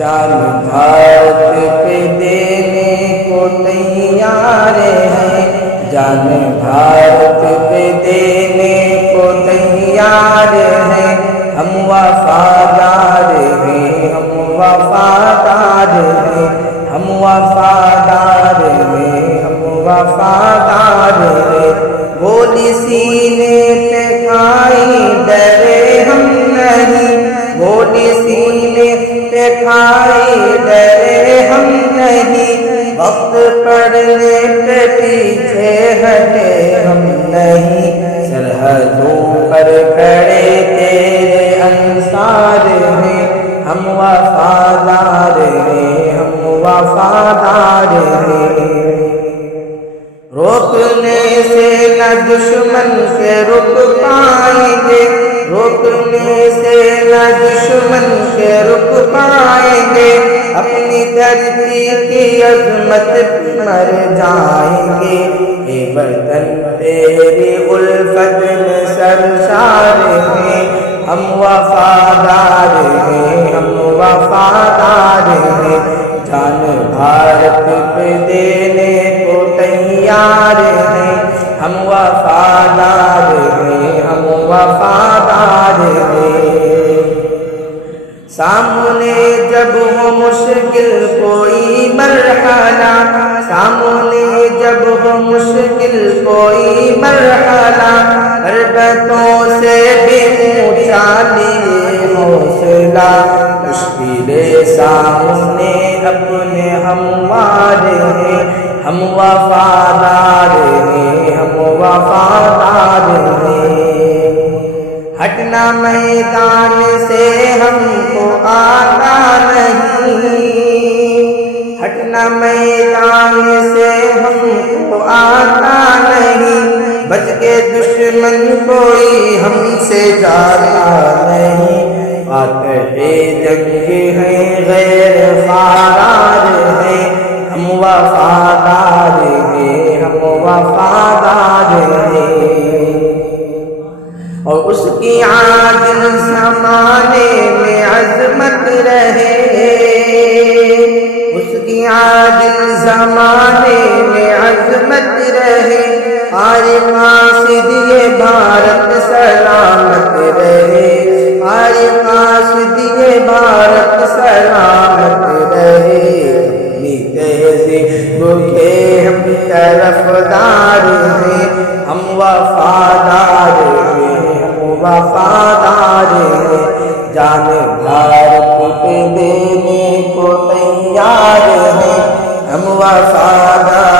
जान भारत पे देने को तैयार हैं, जान भारत पे देने को तैयार हैं। हम वफादार हैं, हम वफादार हैं, हम वफादार हैं, हम वफादार हैं। गोली सीने पे खाई डरे हम नहीं, गोली सीने पे खाई डरे हम नहीं। वक्त पड़ने पे पीछे हटे हम नहीं, सरहदों पर खड़े तेरे अंसार हैं। हम वफादार हैं, हम वफादार हैं। रोकने से न दुश्मन के रुक पाएंगे, रोकने से न दुश्मन के रुक पाएंगे। अपनी धरती की अजमत मर जाएंगे, ये वतन तेरी उल्फत में सरशार हैं। हम वफादार हैं, हम वफादार हैं, जान भारत पे देने को तैयार हैं। हम वफादार हैं, हम वफादार हैं। सामने जब हो मुश्किल कोई मरहला, सामने जब हो मुश्किल कोई मरहला, पर्वतों से भी ऊंचा लिए हौसला। मुश्किलें सामने अपने हमवार हैं, हम वफादार हैं, हम वफादार हैं। हटना मैदान से हमको आता नहीं, हटना मैदान से हमको आता नहीं। बच के दुश्मन कोई हमसे जाता नहीं। फातहे जंग हैं, गैर फारार हैं, हम वफादार हैं, हम वफादार हैं। और उसकी आदिल ज़माने में अज़मत रहे, उसकी आदिल ज़माने में अज़मत रहे। आरे कासिद ये भारत सलामत रहे, आरे कासिद ये भारत सलामत रहे। अपनी तहज़ीब के हम तरफदार हैं, हम वफादार हैं, हम वफादार हैं, जान भारत पे देने को तैयार हैं। हम वफादार